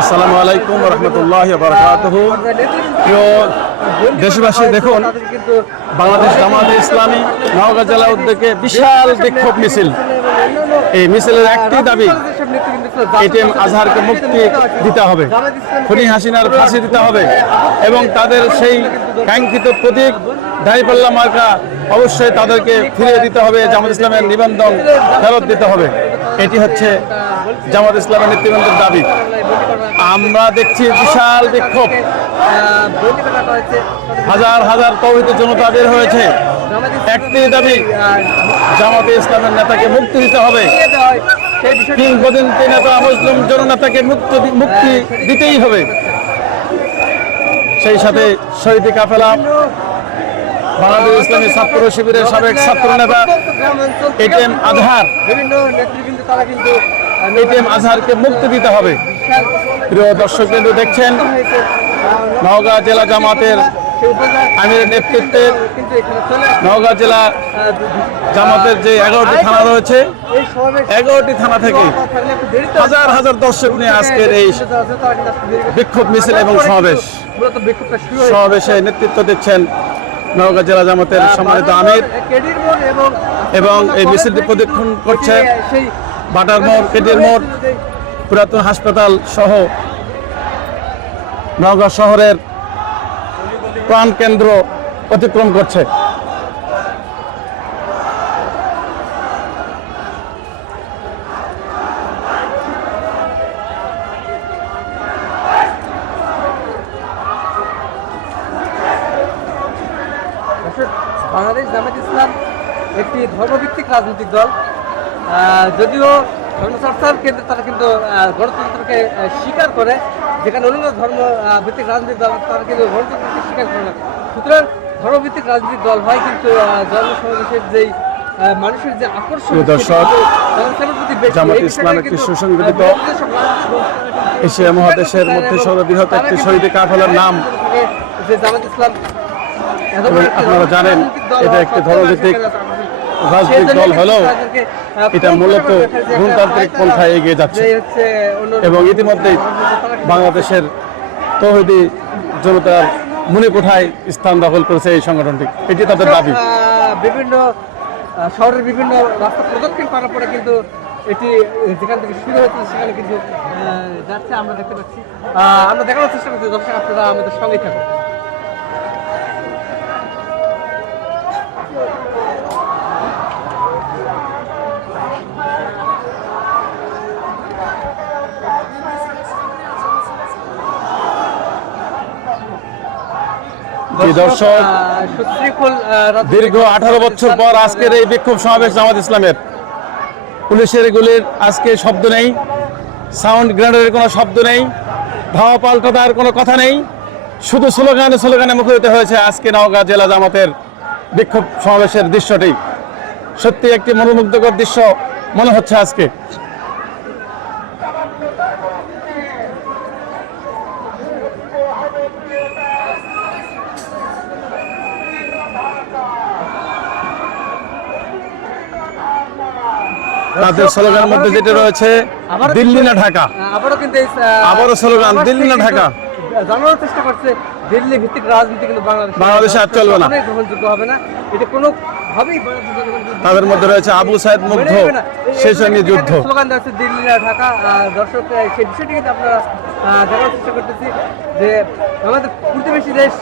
আসসালামু আলাইকুম রহমতুল্লাহ দেশবাসী, দেখুন, বাংলাদেশ জামাতে ইসলামী নওগাঁ জেলা উদ্যোগে বিশাল বিক্ষোভ মিছিল। এই মিছিলের একটি দাবি, এটিএম আজহারকে মুক্তি দিতে হবে, খুনি হাসিনার ফাঁসি দিতে হবে, এবং তাদের সেই কাঙ্ক্ষিত প্রতীক দাঁড়িপাল্লা মার্কা অবশ্যই তাদেরকে ফিরিয়ে দিতে হবে, জামাত ইসলামের নিবন্ধন ফেরত দিতে হবে। এটি হচ্ছে জামাত ইসলামের নেতৃবৃন্দের দাবি। আমরা দেখছি বিশাল বিক্ষোভ। হাজার হাজার তৌহিদ জনতা বের হয়েছে। একটি দাবি, জামাতে ইসলামের নেতাকে মুক্তি দিতে হবে। কিংবদন্তি নেতা মুসলিম জননেতাকে মুক্ত মুক্তি দিতেই হবে। সেই সাথে শহীদ কাফেলা, বাংলাদেশ ইসলামী ছাত্র শিবিরের সাবেক ছাত্র নেতা এটিএম আজহার বিভিন্ন নেতৃবৃন্দ তারা কিন্তু এটিএম আজহারকে মুক্তি দিতে হবে। প্রিয় দর্শক কিন্তু দেখছেন? নওগাঁ জেলা জামাতের উপজেলা নেতৃত্বে নওগাঁ জেলা জামাতের যে এগারোটি থানা রয়েছে, এগারোটি থানা থেকে হাজার হাজার দর্শক নিয়ে আজকের এই বিক্ষোভ মিছিল এবং সমাবেশ। সমাবেশে নেতৃত্ব দিচ্ছেন নওগাঁ জেলা জামাতের সম্মানিত আমির এবং এই মিছিলটি প্রদক্ষিণ করছে। বাটার মোড়, কেটির মোড়, পুরাতন হাসপাতাল সহ নওগাঁ শহরের প্রাণ কেন্দ্র অতিক্রম করছে। বাংলাদেশ জামাত ইসলাম একটি ধর্মভিত্তিক রাজনৈতিক দল। যদিও ধর্মচর্চার কেন্দ্রে তারা কিন্তু গণতন্ত্রকে স্বীকার করে যেখানে অন্য ধর্ম ভিত্তিক রাজনৈতিক দল তারা কিন্তু গণতন্ত্রকে স্বীকার করে না সুতরাং ধর্মভিত্তিক রাজনৈতিক দল হয় কিন্তু জনসমাবেশের যেই মানুষের যে আকর্ষণ দর্শক। জামাত সুসংগঠিত এশিয়া মহাদেশের মধ্যে সর্ববৃহৎ একটি শহীদ কাফেলার নাম যে জামাত ইসলাম আপনারা জানেন, এটা একটি ধর্মভিত্তিক রাজনৈতিক দল হলেও এটা মূলত গণতান্ত্রিক পন্থায় এগিয়ে যাচ্ছে। এবং ইতিমধ্যেই বাংলাদেশের তৌহিদি জনতার মনে কোঠায় স্থান দখল করেছে এই সংগঠনটি। এটি তাদের দাবি। বিভিন্ন শহরের বিভিন্ন রাস্তা প্রদক্ষিণ করার পরে কিন্তু এটি যেখান থেকে শুরু হয়েছে সেখানে কিন্তু যাচ্ছে আমরা দেখতে পাচ্ছি। আমরা দেখানোর চেষ্টা করছি দর্শক আপনারা আমাদের সঙ্গেই থাকুন। দর্শক দীর্ঘ আঠারো বছর পর আজকের এই বিক্ষোভ সমাবেশ জামাত ইসলামের। পুলিশের এগুলির আজকে শব্দ নেই সাউন্ড গ্রেনেডের কোনো শব্দ নেই ধাওয়া পাল্টাতার কোনো কথা নেই। শুধু স্লোগানে স্লোগানে মুখরিত হয়েছে আজকে নওগাঁ জেলা জামাতের বিক্ষোভ সমাবেশের দৃশ্যটি। সত্যি একটি মনোমুগ্ধকর দৃশ্য মনে হচ্ছে আজকে। তাদের স্লোগানের মধ্যে যেটা রয়েছে দিল্লি না ঢাকা? আবারও কিন্তু আবারও স্লোগান, দিল্লি না ঢাকা? জানানোর চেষ্টা করছে দিল্লি ভিত্তিক রাজনীতি কিন্তু বাংলাদেশ বাংলাদেশে আর চলবে না। গ্রহণযোগ্য হবে না। এটা কোনো তাদের মধ্যে রয়েছে আবু সাইদ মুগ্ধ হয়নি কিন্তু যুদ্ধ। স্লোগান দেওয়া দিল্লি না ঢাকা। দর্শক সেই বিষয়টি কিন্তু আপনারা দেখার চেষ্টা করতেছি যে আমাদের প্রতিবেশী দেশ